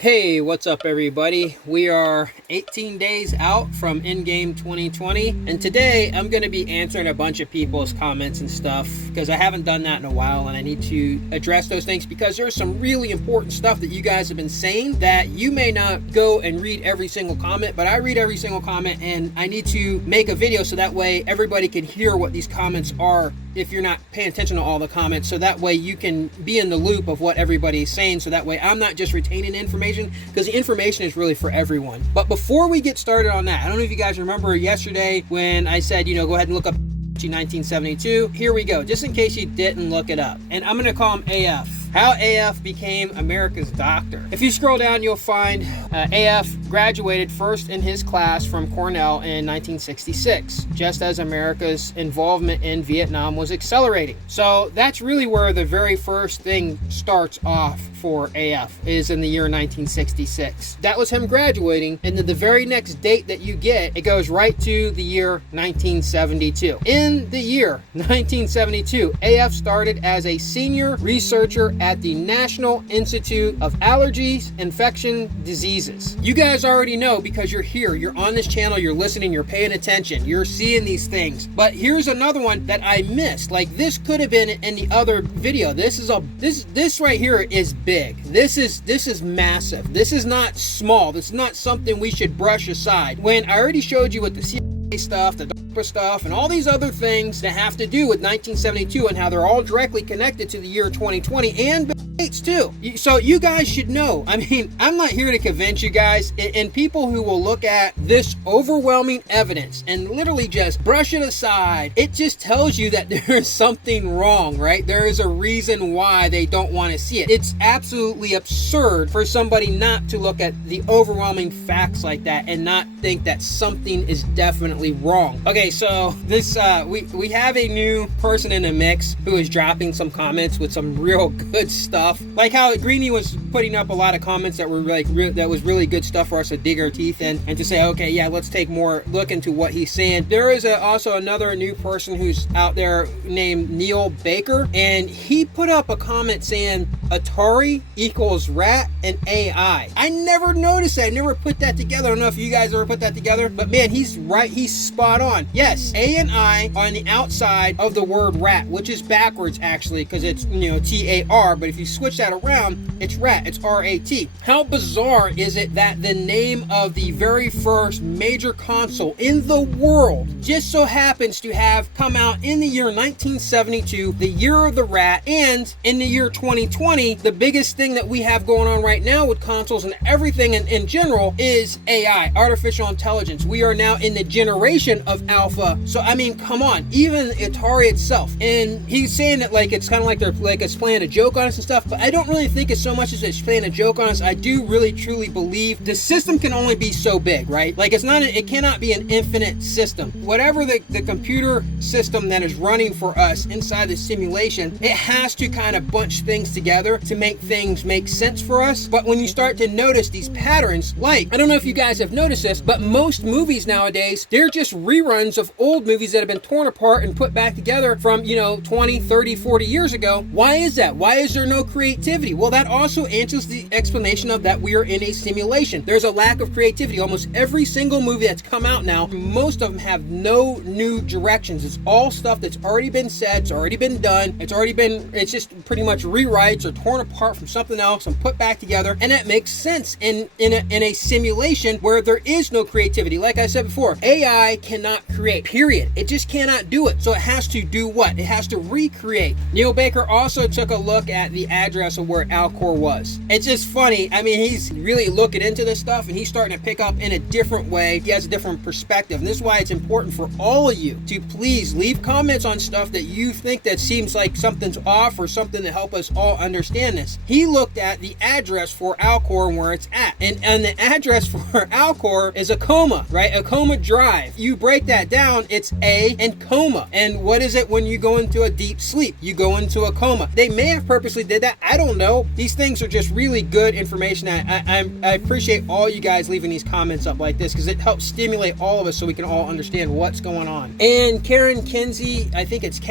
Hey, what's up everybody? We are 18 days out from Endgame 2020, and today I'm going to be answering a bunch of people's comments and stuff because I haven't done that in a while, and I need to address those things because there's some really important stuff that you guys have been saying that you may not go and read every single comment, but I read every single comment, and I need to make a video so that way everybody can hear what these comments are if you're not paying attention to all the comments, so that way you can be in the loop of what everybody's saying, so that way I'm not just retaining information, because the information is really for everyone. But before we get started on that, I don't know if you guys remember yesterday when I said, go ahead and look up 1972. Here we go, just in case you didn't look it up. And I'm gonna call him AF. How AF became America's doctor. If you scroll down, you'll find AF graduated first in his class from Cornell in 1966, just as America's involvement in Vietnam was accelerating. So that's really where the very first thing starts off for AF, is in the year 1966. That was him graduating, and then the very next date that you get, it goes right to the year 1972. In the year 1972, AF started as a senior researcher at the National Institute of Allergies, Infection Diseases. You guys already know because you're here, you're on this channel, you're listening, you're paying attention, you're seeing these things. But here's another one that I missed. Like, this could have been in the other video. This right here is big. This is massive. This is not small. This is not something we should brush aside. When I already showed you what the CIA stuff, the DARPA stuff, and all these other things that have to do with 1972 and how they're all directly connected to the year 2020 and Bill Gates too. So you guys should know. I mean, I'm not here to convince you guys, and people who will look at this overwhelming evidence and literally just brush it aside, it just tells you that there's something wrong, right? There is a reason why they don't want to see it. It's absolutely absurd for somebody not to look at the overwhelming facts like that and not think that something is definitely wrong. Okay, so this we have a new person in the mix who is dropping some comments with some real good stuff. Like how Greeny was putting up a lot of comments that were like that was really good stuff for us to dig our teeth in and to say, okay, yeah, let's take more look into what he's saying. There is also another new person who's out there named Neil Baker, and he put up a comment saying Atari equals rat and AI. I never noticed that. I never put that together. I don't know if you guys ever put that together, but man, he's right. He's spot on. Yes, A and I are on the outside of the word rat, which is backwards actually, because it's TAR, but if you switch that around, it's rat. It's RAT. How bizarre is it that the name of the very first major console in the world just so happens to have come out in the year 1972, the year of the rat, and in the year 2020, the biggest thing that we have going on right now with consoles and everything in general is AI, artificial intelligence. We are now in the generation of alpha. So I mean, come on, even Atari itself. And he's saying that like it's kind of like they're like it's playing a joke on us and stuff, but I don't really think it's so much as it's playing a joke on us. I do really truly believe the system can only be so big, right? Like it cannot be an infinite system. Whatever the computer system that is running for us inside the simulation, it has to kind of bunch things together to make things make sense for us. But when you start to notice these patterns, like, I don't know if you guys have noticed this, but most movies nowadays, they're just reruns of old movies that have been torn apart and put back together from 20, 30, 40 years ago. Why is that? Why is there no creativity? Well, that also answers the explanation of that we are in a simulation. There's a lack of creativity. Almost every single movie that's come out now, most of them have no new directions. It's all stuff that's already been said, it's already been done, it's just pretty much rewrites or torn apart from something else and put back together, and that makes sense in a simulation where there is no creativity. Like I said before, AI cannot create, period. It just cannot do it. So it has to do what? It has to recreate. Neil Baker also took a look at the address of where Alcor was. It's just funny. I mean, he's really looking into this stuff and he's starting to pick up in a different way. He has a different perspective. And this is why it's important for all of you to please leave comments on stuff that you think that seems like something's off or something to help us all understand this. He looked at the address for Alcor and where it's at. And the address for Alcor is Acoma, right? Acoma Drive. You break that it down, it's A and coma. And what is it when you go into a deep sleep? You go into a coma. They may have purposely did that. I don't know. These things are just really good information. I appreciate all you guys leaving these comments up like this because it helps stimulate all of us so we can all understand what's going on. And Karen Kinsey, I think it's Kinsey,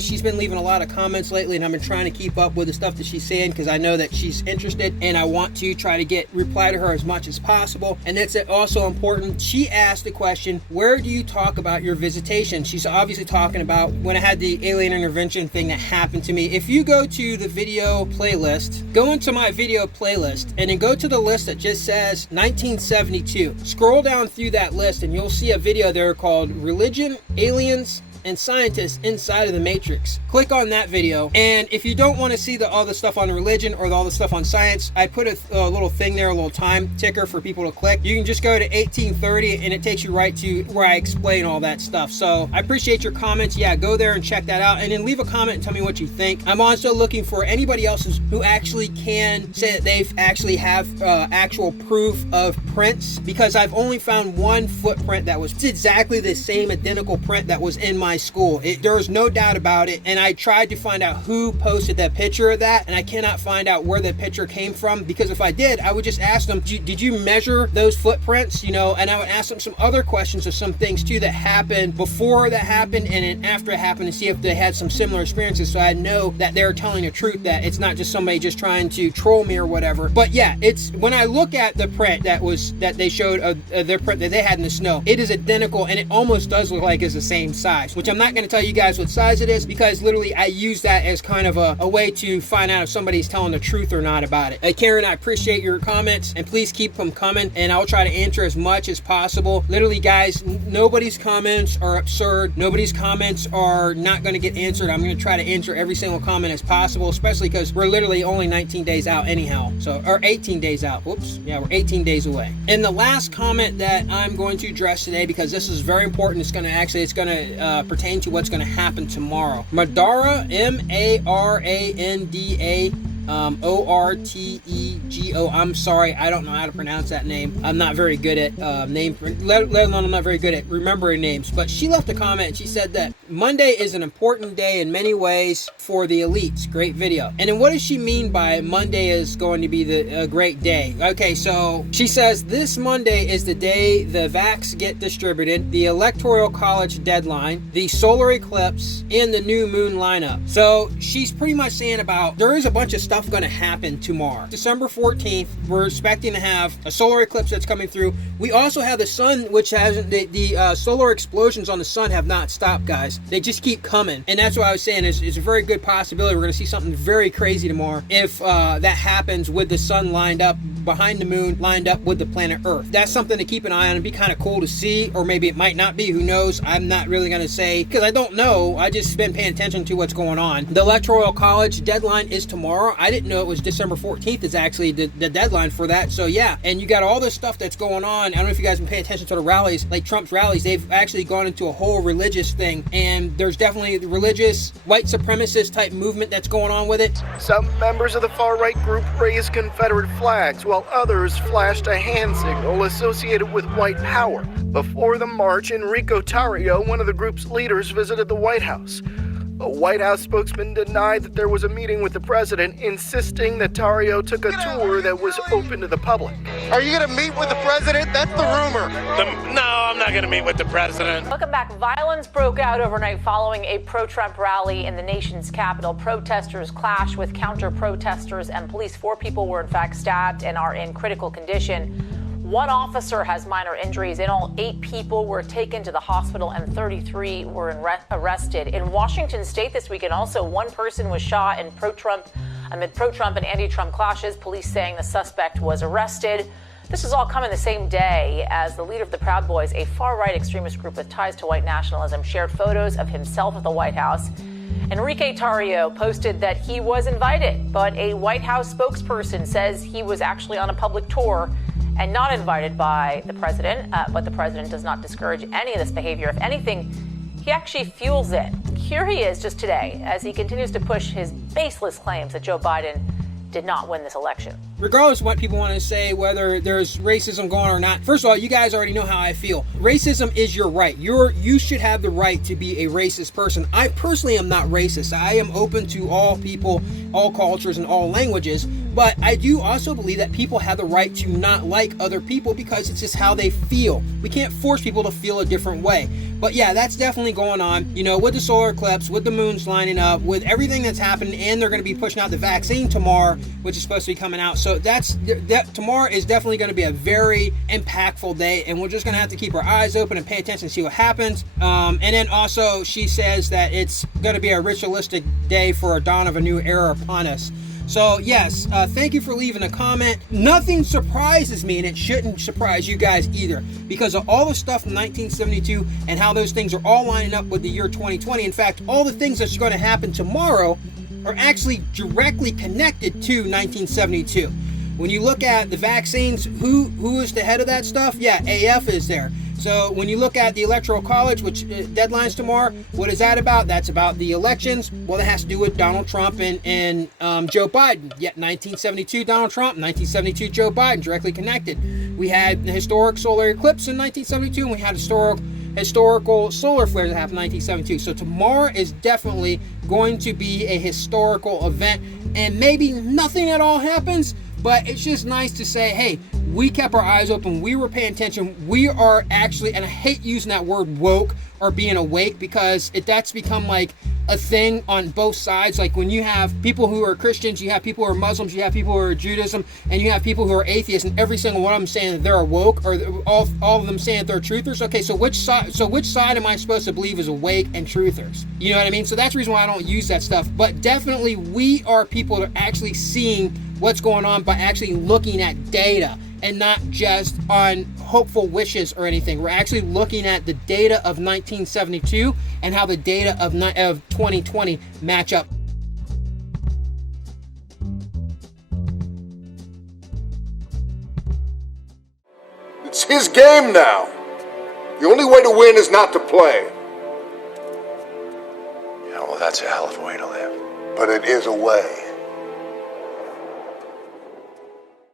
she's been leaving a lot of comments lately, and I've been trying to keep up with the stuff that she's saying because I know that she's interested and I want to try to reply to her as much as possible. And that's also important. She asked the question, where do you talk about your visitation? She's obviously talking about when I had the alien intervention thing that happened to me. If you go to the video playlist, go into my video playlist and then go to the list that just says 1972. Scroll down through that list and you'll see a video there called Religion, Aliens, and Scientists Inside of the Matrix. Click on that video, and if you don't want to see all the stuff on religion or all the stuff on science, I put a little thing there, a little time ticker for people to click. You can just go to 1830 and it takes you right to where I explain all that stuff. So I appreciate your comments. Yeah, go there and check that out, and then leave a comment and tell me what you think. I'm also looking for anybody else who actually can say that they've actually have actual proof of prints, because I've only found one footprint that was exactly the same identical print that was in my school. There was no doubt about it, and I tried to find out who posted that picture of that, and I cannot find out where the picture came from, because if I did, I would just ask them, did you measure those footprints, and I would ask them some other questions of some things too that happened before that happened and then after it happened, and see if they had some similar experiences, so I know that they're telling the truth, that it's not just somebody just trying to troll me or whatever. But yeah, it's when I look at the print that they showed their print that they had in the snow, it is identical, and it almost does look like it's the same size, which I'm not going to tell you guys what size it is, because literally I use that as kind of a way to find out if somebody's telling the truth or not about it. Hey Karen, I appreciate your comments, and please keep them coming, and I'll try to answer as much as possible. Literally guys, nobody's comments are absurd. Nobody's comments are not going to get answered. I'm going to try to answer every single comment as possible, especially because we're literally only 19 days out anyhow. Or 18 days out. Whoops. Yeah, we're 18 days away. And the last comment that I'm going to address today, because this is very important, it's going to pertain to what's going to happen tomorrow. Maranda, Maranda, Ortego. I'm sorry, I don't know how to pronounce that name. I'm not very good at let alone I'm not very good at remembering names. But she left a comment and she said that Monday is an important day in many ways for the elites. Great video. And then what does she mean by Monday is going to be a great day? Okay, so she says this Monday is the day the vax get distributed, the electoral college deadline, the solar eclipse, and the new moon lineup. So she's pretty much saying about there is a bunch of stuff going to happen tomorrow. December 14th, we're expecting to have a solar eclipse that's coming through. We also have the sun, which hasn't, the solar explosions on the sun have not stopped, guys. They just keep coming. And that's what I was saying is it's a very good possibility we're going to see something very crazy tomorrow if that happens with the sun lined up behind the moon, lined up with the planet Earth. That's something to keep an eye on. It'd be kind of cool to see, or maybe it might not be. Who knows? I'm not really going to say, because I don't know. I just been paying attention to what's going on. The electoral college deadline is tomorrow. I didn't know it was December 14th is actually the deadline for that. So yeah, and you got all this stuff that's going on. I don't know if you guys been paying attention to the rallies, like Trump's rallies. They've actually gone into a whole religious thing, and there's definitely the religious white supremacist type movement that's going on with it. Some members of the far-right group raised Confederate flags, while others flashed a hand signal associated with white power. Before the march, Enrique Tarrio, one of the group's leaders, visited the White House. A White House spokesman denied that there was a meeting with the president, insisting that Tarrio took a tour that was open to the public. Are you going to meet with the president? That's the rumor. No, I'm not going to meet with the president. Welcome back. Violence broke out overnight following a pro-Trump rally in the nation's capital. Protesters clashed with counter-protesters and police. 4 people were in fact stabbed and are in critical condition. 1 officer has minor injuries. In all, 8 people were taken to the hospital and 33 were arrested. In Washington state this weekend, also 1 person was shot amid pro-Trump and anti-Trump clashes, police saying the suspect was arrested. This is all coming the same day as the leader of the Proud Boys, a far-right extremist group with ties to white nationalism, shared photos of himself at the White House. Enrique Tarrio posted that he was invited, but a White House spokesperson says he was actually on a public tour and not invited by the president, but the president does not discourage any of this behavior. If anything, he actually fuels it. Here he is just today as he continues to push his baseless claims that Joe Biden did not win this election. regardless of what people want to say, whether there's racism going on or not, first of all, you guys already know how I feel. Racism is your right. You should have the right to be a racist person. I personally am not racist. I am open to all people, all cultures, and all languages. But I do also believe that people have the right to not like other people because it's just how they feel. We can't force people to feel a different way. But yeah, that's definitely going on, with the solar eclipse, with the moons lining up, with everything that's happening, and they're going to be pushing out the vaccine tomorrow, which is supposed to be coming out. So tomorrow is definitely going to be a very impactful day, and we're just going to have to keep our eyes open and pay attention and see what happens. And then also, she says that it's going to be a ritualistic day for a dawn of a new era upon us. So yes, thank you for leaving a comment. Nothing surprises me, and it shouldn't surprise you guys either, because of all the stuff from 1972 and how those things are all lining up with the year 2020. In fact, all the things that's going to happen tomorrow are actually directly connected to 1972. When you look at the vaccines, who is the head of that stuff? Yeah, AF is there. So when you look at the Electoral College, which deadline's tomorrow, what is that about? That's about the elections. Well, it has to do with Donald Trump and Joe Biden. Yet 1972 Donald Trump, 1972 Joe Biden, directly connected. We had the historic solar eclipse in 1972, and we had historical solar flares that happened in 1972. So tomorrow is definitely going to be a historical event, and maybe nothing at all happens, but it's just nice to say, hey, we kept our eyes open, we were paying attention, we are actually, and I hate using that word woke or being awake, because that's become like a thing on both sides. Like when you have people who are Christians, you have people who are Muslims, you have people who are Judaism, and you have people who are atheists, and every single one of them saying that they're woke, or all of them saying that they're truthers. Okay, so which side am I supposed to believe is awake and truthers? You know what I mean? So that's the reason why I don't use that stuff. But definitely we are people that are actually seeing what's going on by actually looking at data, and not just on hopeful wishes or anything. We're actually looking at the data of 1972 and how the data of 2020 match up. It's his game now. The only way to win is not to play. Yeah, well, that's a hell of a way to live. But it is a way.